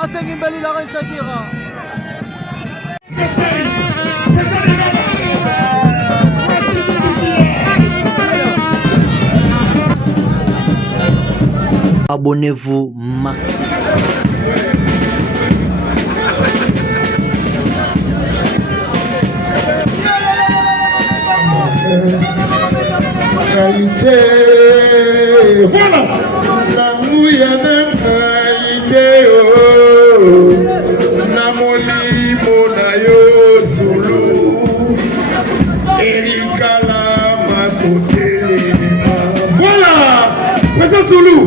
Asan yung balila kay Shakira? Abonnez-vous massivement. Voilà. La mouya na ideo. Na molimo na yo Zulu. Erika la makotelema. Voilà. Président Zulu.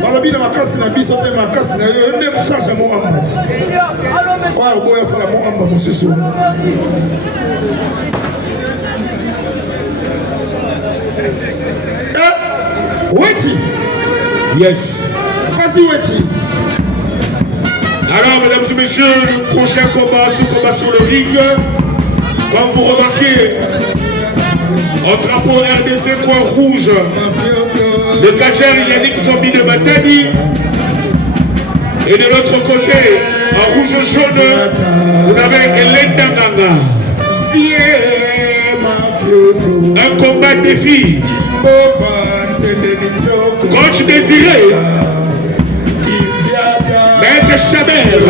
Balobi na makasi na biso te makasi na yo nde mcharge mo ambati. Wa boya sala mo amba mususu. Weti. Yes. Vas-y, Weti. Alors, mesdames et messieurs, le prochain combat, ce combat sur le ring, comme vous remarquez, en drapeau RDC coin rouge, le catcheur Yannick Zombie de Matadi, et de l'autre côté, en rouge jaune, vous avez Hélène Danganga. Un combat défi. Coach Désiré, Maître Chabert,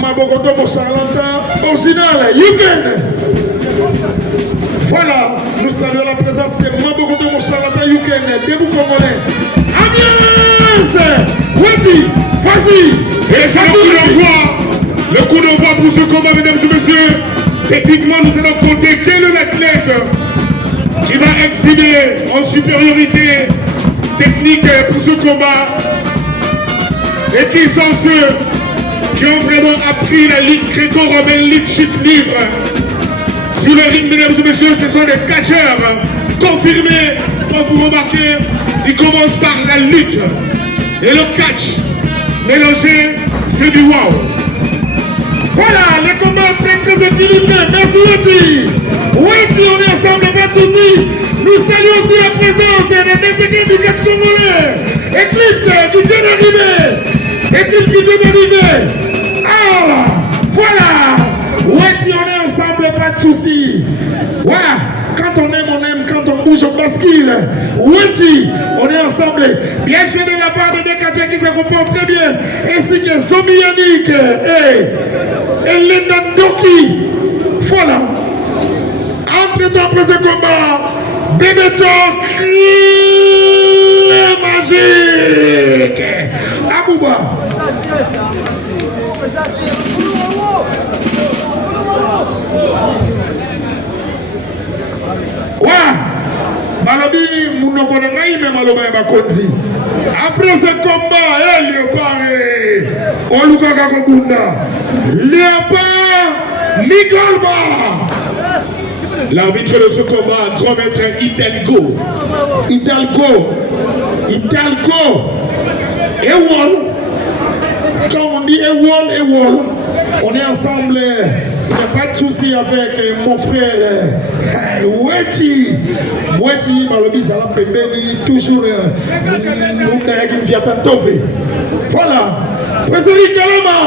Mabokoto Mossalanta, original, Yugen. Voilà, nous saluons la présence de Mabokoto Mossalanta, Yugen, debout congolais. Ambiance. Weti, vas-y. Et c'est le coup d'envoi pour ce combat, mesdames et messieurs. Techniquement, nous allons compter quel est l'athlète qui va exhiber en supériorité technique pour ce combat et qui sont ceux qui ont vraiment appris la ligue gréco-romaine, ligue chute libre. Sur le ring, mesdames et messieurs, ce sont des catcheurs confirmés. Comme vous remarquez, ils commencent par la lutte et le catch mélangé, c'est du wow. Voilà, les combats très très équilibrés. Merci Weti. Weti, on est ensemble, pas de soucis. Nous saluons aussi la présence des intégrés du catch congolais. Eclipse qui vient d'arriver. Eclipse qui vient d'arriver. Ah, voilà. Weti, on est ensemble, pas de soucis. Voilà. Quand on aime, quand on bouge, on bascule. Weti, on est ensemble. Bien joué de la part de Dekatcha qui se comporte très bien. Ainsi que Zombie Yannick et Linda Doki. Voilà. Entre-temps, après ce combat, Bébé Chok, magique. Abouba. Malobi Mounoko na ngai me maloba ya bakonzi. Après ce combat, Léopard Oluka Kakobunda. Léopard Migolba. L'arbitre de ce combat, grand maître Hidalgo. Ewol. Quand on dit Ewol, on est ensemble. Il n'y a pas de souci avec mon frère Weti. Malobi Zala Pembeni, toujours voilà. Président Galama.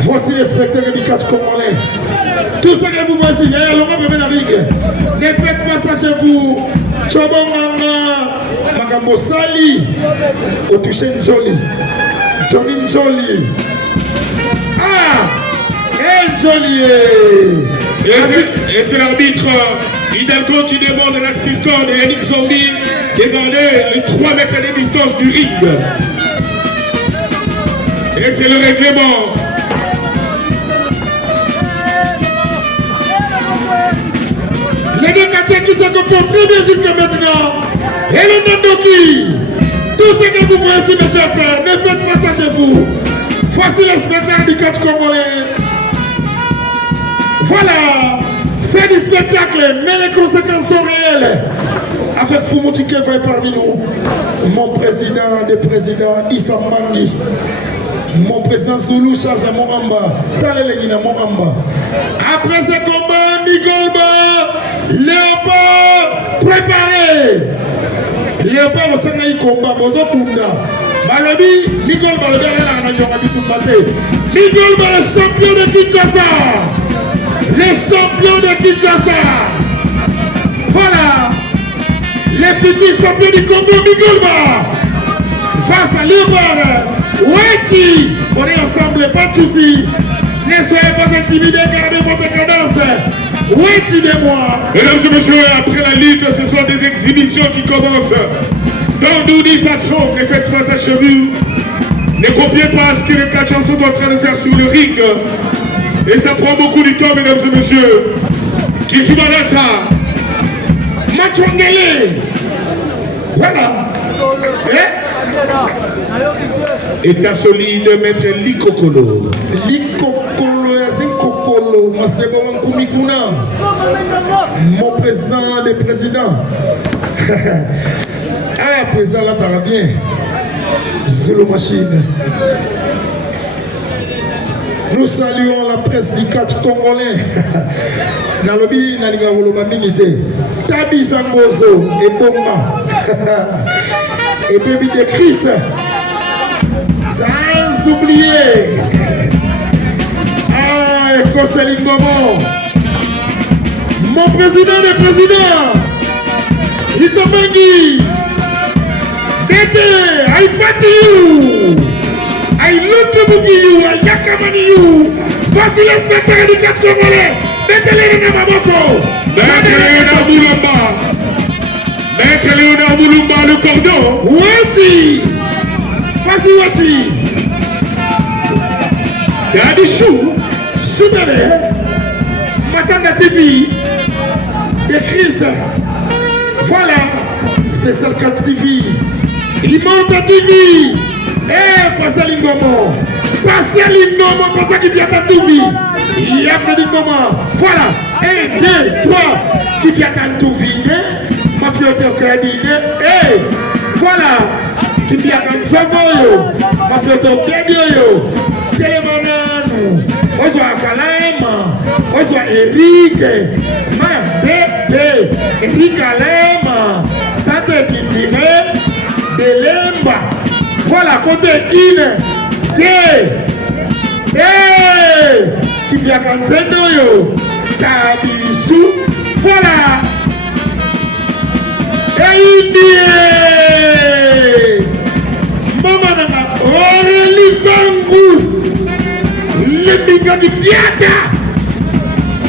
Voici les spectateurs du catch congolais. Tout ce que vous voici, ne faites pas ça chez vous. Chobomanga, Magambo Sali, au toucher Njoli. Ah! Joli. Et c'est l'arbitre Hidalgo qui demande l'assistance de Yannick Zombie de garder les 3 mètres de distance du ring. Et c'est le règlement. Les deux catcheurs qui se comportent très bien jusqu'à maintenant. Et le Nandoki. Tout ce que vous voyez ici, mes chers frères, ne faites pas ça chez vous. Voici le spectacle du catch congolais. Voilà, c'est du spectacle, mais les conséquences sont réelles. Avec Fumouti Kefa parmi nous, mon président des présidents Issa Mangi, mon président Zulu charge à Moamba, Talelengina Moamba. Après ce combat, Migolba, Léopard, préparé. Léopard Sangaï combat, Bozo Punda. Balobi, Nicole Balobi, elle a un tout maté. Nicole Balobi, champion de Kinshasa. Les champions de Kinshasa. Voilà. Les petits champions du Congo, Nicole Balobi. Face à Léopard, Weti. On est ensemble, pas de soucis. Ne soyez pas intimidés, gardez votre cadence. Weti de moi. Mesdames et messieurs, après la lutte, ce sont des exhibitions qui commencent. Dans Doudi Satchon, ne faites pas à cheveux. Ne copiez pas ce que les catcheurs sont en train de faire sur le ring. Et ça prend beaucoup de temps, mesdames et messieurs. Qui sont malades ça? Machwangele. Voilà. État solide, maître Likokolo. Likokolo, Yazikokolo, Masego Wankumikuna. Mon président des présidents. Ah, président là, t'as bien. Zulu Machine. Nous saluons la presse du catch congolais. Nalobi Naliga Woloba Minité. Tabi Zangozo et Bomba. Et Baby de Chris. Sans oublier. Ah, et Koseli Momo. Mon président des présidents. Isobangi. Dete, I party you. I love to boogie you. I yakamani you. Voici le spectacle du catch congolais. Dete Léonard Maboko. Maître Léonard Moulumba. Maître Léonard Moulumba, le cordon. Wati. Voici Wati. Daddy Chou. Soutane. Matanda TV. De Chris. Voilà. Spécial 4 TV. Imanta TV. Pascal Lingomo. Pascal Lingomo, Pascal qui vient à TV. Y'a Lingomo. Voilà. 1, 2, 3. Qui vient à TV. Ma fille au cabinet. Voilà. Qui vient à Zoboyo. Ma fille au cabinet. Télémonano. Ozoa Kalema. Ozoa Eric. Ma bébé. Eric Kalema. Sante Kitire. Belemba. Voilà, côté Ine. Qui vient à Zenoyo. Tabisu. Voilà. Maman Nana. Aurélie Fangou. Le binga du Piata.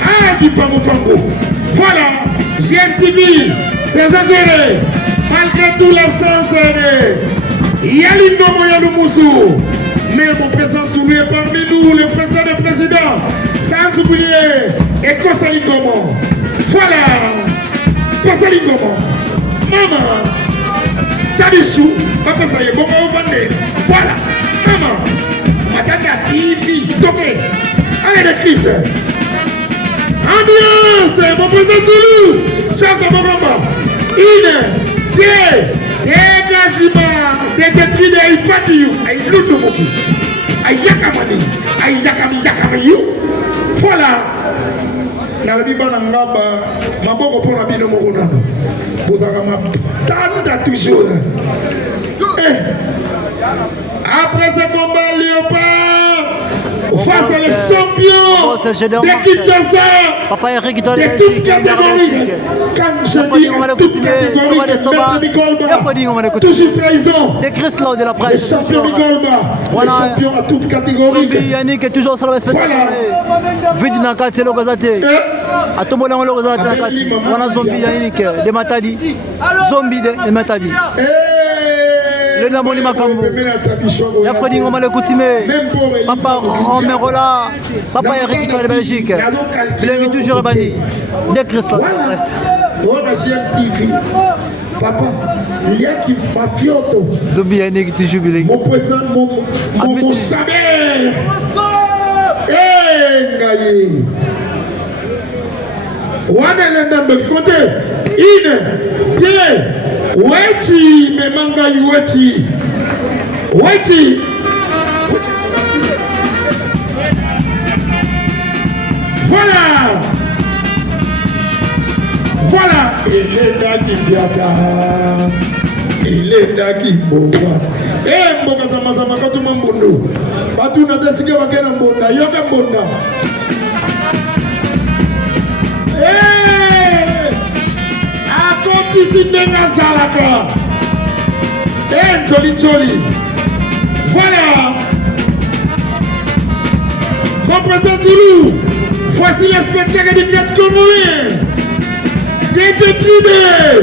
Ah, du Fangou. Voilà. GMTV. C'est exagéré. Malgré tout l'absence, il y a l'Indomo Yaloumoussou. Mais mon président Soulou est parmi nous, le président des présidents. Sans oublier, et Kosa Lingomo. Voilà. Kosa Lingomo. Maman. Tabichou. Papa ça y est, bon, on va aller. Voilà. Maman. Matanda TV. Toké. Allez, les Chris. Ambiance. Mon président Soulou. Chasse à mon maman. Dégagement, des détruits de Ifatiou, aïe l'automoki, aïe yakamani, aïe yakami you. Voilà. Dans le biban ngaba, ma boko pour la bino moronano. Vous avez ma tante toujours. Après ce combat, Léopard, face à les champions de Kinshasa, Papa Eric dans de les toutes catégories. Quand je dis à toutes catégories, toujours trahison. Des Chris là de la Les presse. champions Migolba, les champions à toutes catégories. Yannick est toujours sur le spectacle. Vidi na kati c'est l'ogazate. Atomola on l'ogazate na kati. On a zombie Yannick de Matadi. Zombie de Matadi. Le namoni makambo. Ya Freddy Ngoma le coutume. Papa Romerola. Papa Eric de Belgique. Il est toujours bandi. Des Chris là de la presse. On a GMTV. Papa, il y a qui mafioto. Zombie Yannick toujours bilingue. Mon président, mon saber. Ngaye. Wana lenda mbekote. Ine. Tie. Weti. Memanga weti. Weti. Voilà. Voilà. Et les gars qui viennent. Elenda Kimboka. Mboka sama katu mambondo. Batu natasika wakena mbonda. Yoka mbonda. Akoti Sinenga Zalaka. Joli. Voilà. Mon président Zoulou. Voici le spectacle du catch congolais. Des déclinés.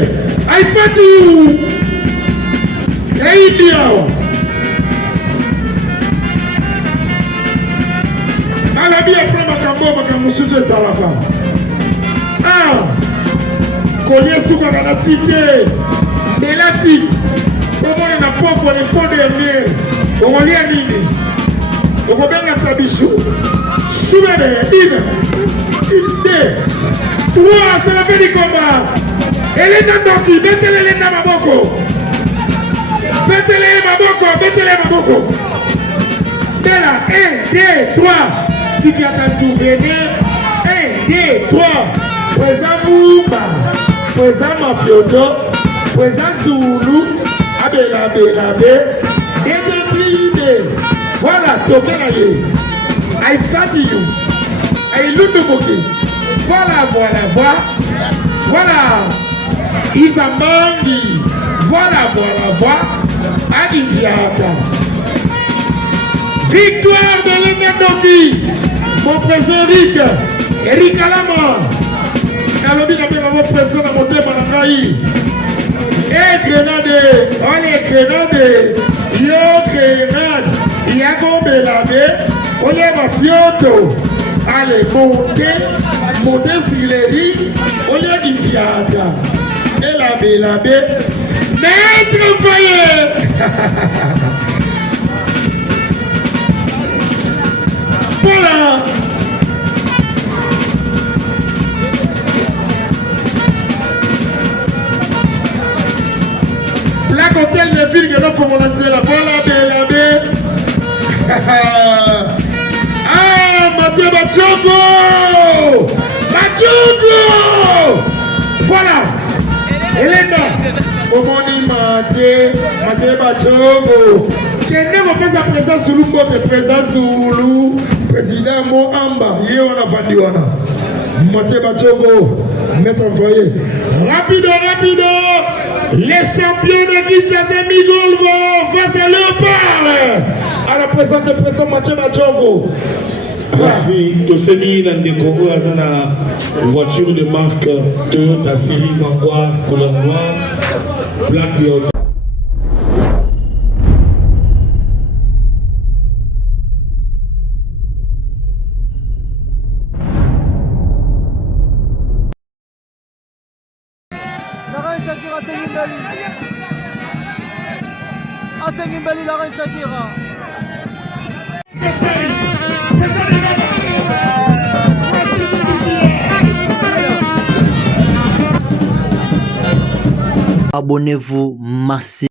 I fight you. India. Alabi après makambo sujet Zalaka. Collier sous la tite. Mais la tite. Comment on a pas pour les fonds derniers. On va lire nini. On va bien la tabichou. Choubebe, une, deux, trois, c'est la fin du combat. Elena Doki, mettez-le Elena Maboko. Mettez-le Maboko. Bella, 1, 2, 3. Qui vient à tout venir. 1, 2, 3. Présent Mouba. Présent Mafiodo. Présent Zoulou. Abela. Dédédé. Voilà, Tokeraye. I fight you. I look the bouquet. Voilà. Isamandi. Voilà. Adiviata. Victoire de Elena Doki. Mon président Eric Alama. Nalobi na bien mon président na monter manangai. Grenade. Allez, grenade. Yo grenade. Iago Belabe. Oye mafioto. Allez, montez sileri. Oye diviata. Belabe. Maître Foyer. Voilà. Black Hotel de ville que nous faisons la Belabe. Mathieu Bachongo. Voilà. Elena. Omoni Mathieu Bachongo. Quel est votre présence Zoulou, votre présence Zoulou, président Mohamba, on a vendu. Mathieu Bachongo, maître envoyé. Rapido. Les champions de Kinshasa Migolvo face à Léopard. À la présence du président Mathieu Bachongo. Merci. Toseni Nandeko Azana, voiture de marque Toyota série Vanguard, couleur noire, plaque Toyota. Asengimbali la reine Shakira. Abonnez-vous massivement.